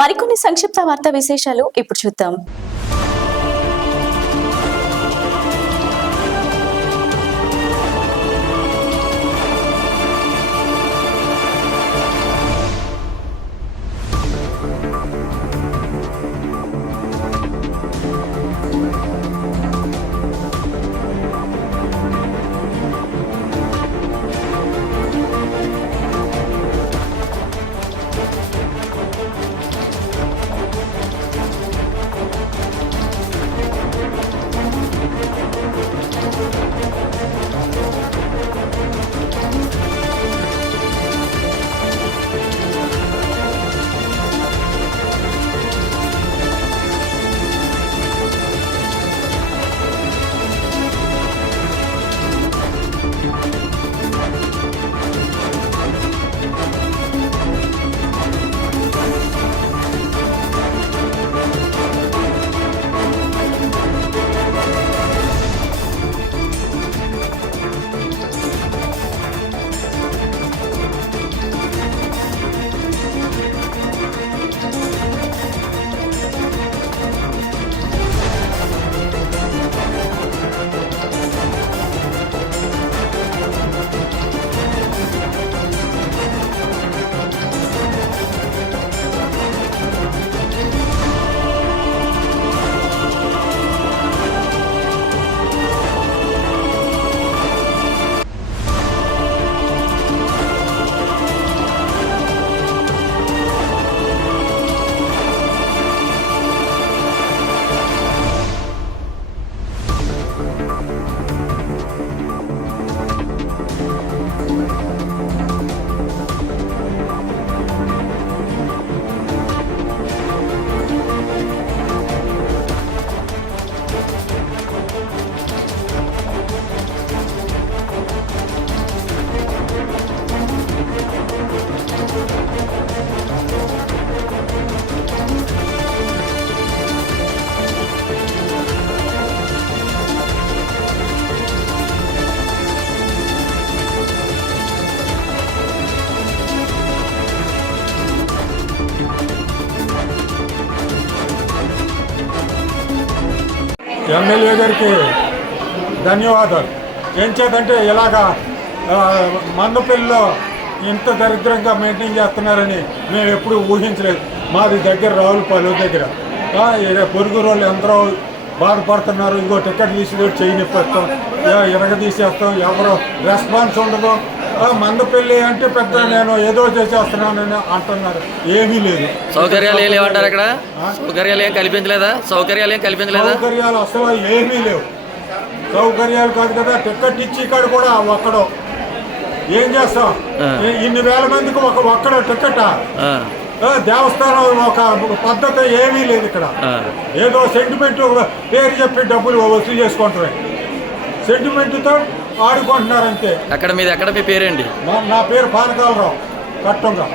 మరికొన్ని సంక్షిప్త వార్తా విశేషాలు ఇప్పుడు చూద్దాం. ఎమ్మెల్యే గారికి ధన్యవాదాలు. ఏం చేద్దంటే ఇలాగా మందపల్లిలో ఇంత దరిద్రంగా మెయింటైన్ చేస్తున్నారని మేము ఎప్పుడూ ఊహించలేదు. మాది దగ్గర రావులపాలెం దగ్గర పొరుగు రోజులు ఎందరో బాధపడుతున్నారు. ఇంకో టికెట్ తీసి చేయనిస్తాం, తీసేస్తాం, ఎవరో రెస్పాన్స్ ఉండదు. మందపల్లి అంటే పెద్ద నేను ఏదో చేసేస్తున్నానని అంటున్నారు. ఏమీ లేదు. సౌకర్యాలు ఏం లేవంటారు అక్కడ? సౌకర్యాలు ఏం కల్పించలేదా? సౌకర్యాలు అసలు ఏమీ లేవు. సౌకర్యాలు కాదు కదా, టికెట్ ఇచ్చి ఇక్కడ కూడా ఒక్కడో ఏం చేస్తాం? ఇన్ని వేల మందికి ఒక్కడో టికెటా? దేవస్థానం ఒక పద్ధతి ఏమీ లేదు ఇక్కడ. ఏదో సెంటిమెంట్ పేరు చెప్పి డబ్బులు వసూలు చేసుకుంటారు. సెంటిమెంట్తో ఆడుకుంటున్నారు అంతే. మీ పేరేంటి? నా పేరు పానకాలరావు కట్టంగా.